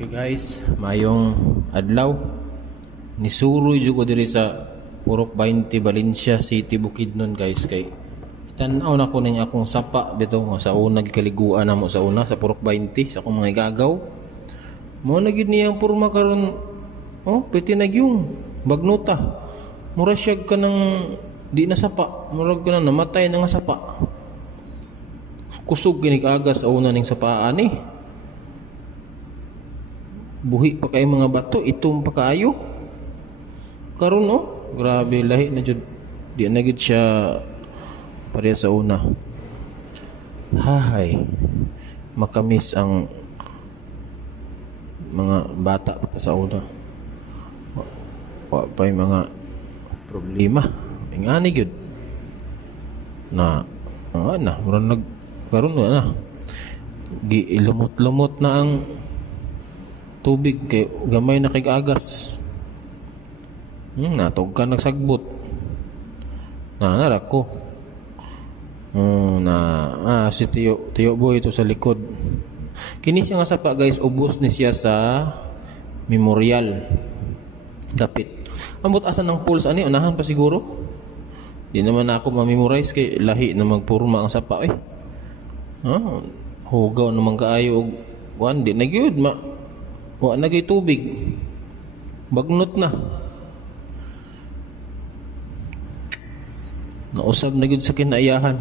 Okay guys, mayong adlaw. Nisuroy jud ko diri sa Purok 20 Valencia City, Bukidnon guys, kay tan-aw na ko ning akong sapa bitaw nga sa una gikaliguan namo sa una sa Purok 20 sa akong mga igagaw. Mo na gid niyang porma karon. Oh, piti na yung bagnuta. Mura siya ka ng di na sapa, mura ka na namatay na nga sapa. Kusog gini kaaga sa una ning sapaan eh. Buhi pa kay mga bato, itom pa kaayo. Karon no, grabe lahi na jud. Di na gid siya pareha sa una. Hahay. Makamis ang mga bata pa sa una. Wa pa yung mga problema. Ingani gyud. Na murag nagkaroon na. Giilumot-lumot na ang tubig kay gamay na kay agas. Natog ka nagsagbot. Nanak ko. Si Tiyo Boy ito sa likod. Kini siya nga sapa guys, ubos ni siya sa memorial. Dapit. Ambot asa ng pulse ani, unahan pa siguro. Di naman ako ma-memorize kay lahi na magpurma ang sapa eh. Hugaw naman kaayo og wan di na gyud wa nagay tubig. Bagnot na. Nausab na gyud sa kinaiyahan.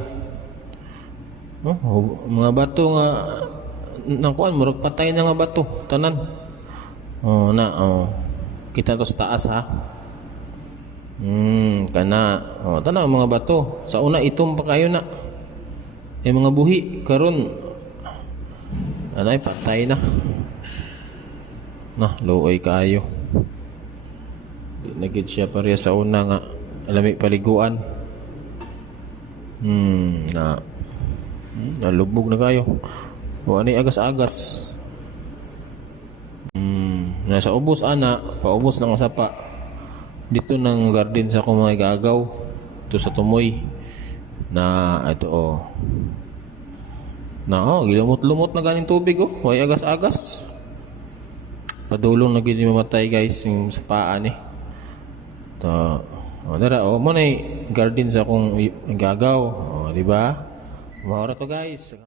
Mga bato nga nang kuan murag patay na nga bato tanan. Kita to sa taas ha. Tanaw mga bato. Sa una itom pa kayo na. Mga buhi karon anay patay na. Luoy kayo. Di na gid siya pareha sa una nga alami paliguan. Nalubog na kayo. O ani agas-agas. Nasa ubos ana, paubos ng sapa. Dito ng garden sa akong mga igagaw. Ito sa tumoy. Gilumot-lumot na ganing tubig oh. Way agas-agas. Padulong na gini mamatay guys yung sa paan eh. Mo na garden sa akong igagaw. Di ba? Maura to guys.